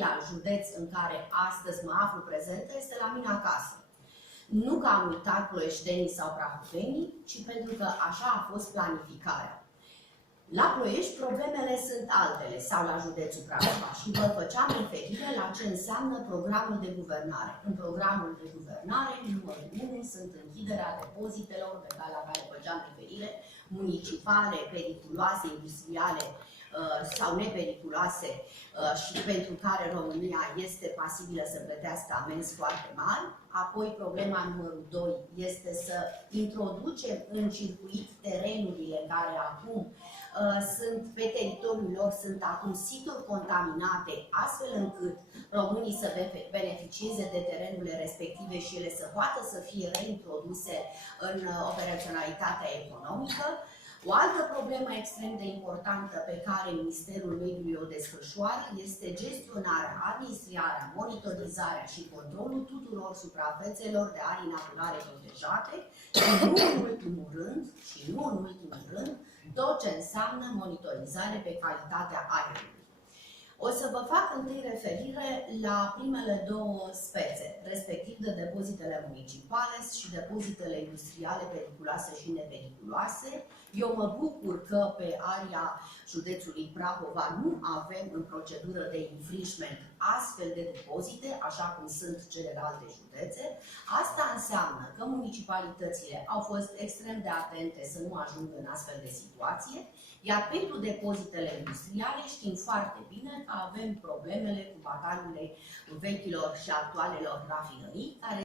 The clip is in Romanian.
doilea județ în care astăzi mă aflu prezentă este la mine acasă. Nu că am uitat ploieștenii sau prahovenii, ci pentru că așa a fost planificarea. La Ploiești problemele sunt altele, sau la județul Prahova, și vă făceam referire la ce înseamnă programul de guvernare. În programul de guvernare, numărul 1 sunt închiderea depozitelor la care făceam referire, municipale, periculoase, industriale sau nepericuloase și pentru care România este pasibilă să plătească amenzi foarte mari. Apoi, problema numărul 2 este să introducem în circuit terenurile care acum sunt pe teritoriul lor, sunt acum situri contaminate, astfel încât românii să beneficieze de terenurile respective și ele să poată să fie reintroduse în operaționalitatea economică. O altă problemă extrem de importantă pe care Ministerul Mediului o desfășoară este gestionarea, administrarea, monitorizarea și controlul tuturor suprafețelor de arii naturale protejate și nu în ultimul rând, tot ce înseamnă monitorizare pe calitatea aerului. O să vă fac întâi referire la primele două spețe, respectiv de depozitele municipale și depozitele industriale periculoase și nepericuloase. Eu mă bucur că pe area județului Prahova nu avem în procedură de infringement astfel de depozite, așa cum sunt celelalte județe. Asta înseamnă că municipalitățile au fost extrem de atente să nu ajungă în astfel de situație, iar pentru depozitele industriale știm foarte bine că avem problemele cu batalurile vechilor și actualelor rafinării, care